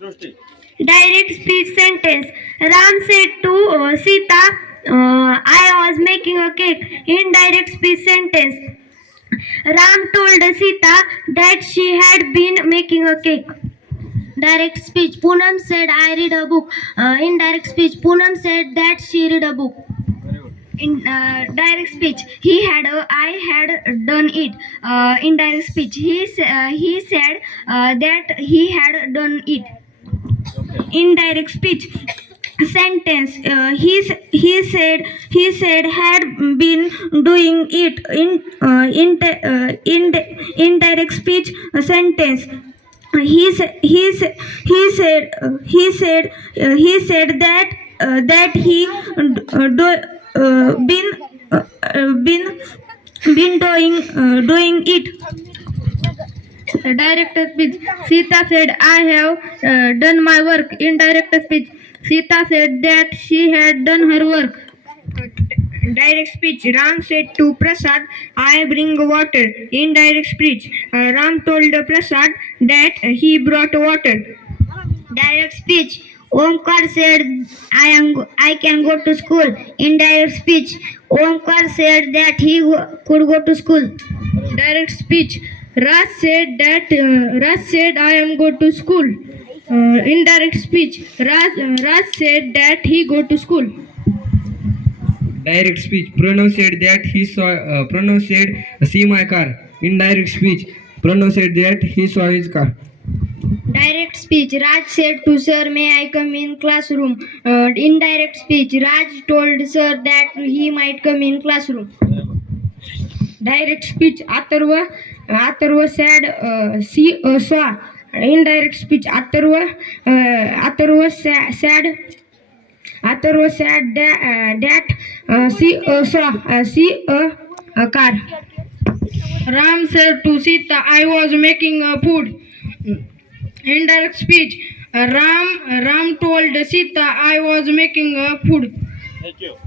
Direct speech sentence. Ram said to Sita, I was making a cake. Indirect speech sentence. Ram told Sita that she had been making a cake. Direct speech. Poonam said, I read a book. Indirect speech. Poonam said that she read a book. In direct speech, I had done it. Indirect speech, he said that he had done it. Indirect speech sentence. He said had been doing it. Indirect speech sentence. He said that he been doing it. Direct speech. Sita said, I have done my work. Indirect speech. Sita said that she had done her work. Direct speech. Ram said to Prasad, I bring water. Indirect speech. Ram told Prasad that he brought water. Direct speech. Omkar said, I can go to school. Indirect speech. Omkar said that he could go to school. Direct speech. Raj said I am go to school. Indirect speech. Raj said that he go to school. Direct speech. Pranav said that he saw. Pranav said, "See my car." Indirect speech. Pranav said that he saw his car. Direct speech. Raj said to sir, may I come in classroom? Indirect speech. Raj told sir that he might come in classroom. Direct speech. Atharva said, see saw. Indirect speech. Atharva said that see saw a car. Ram said to Sita, I was making food. Indirect speech. Ram told Sita, I was making food.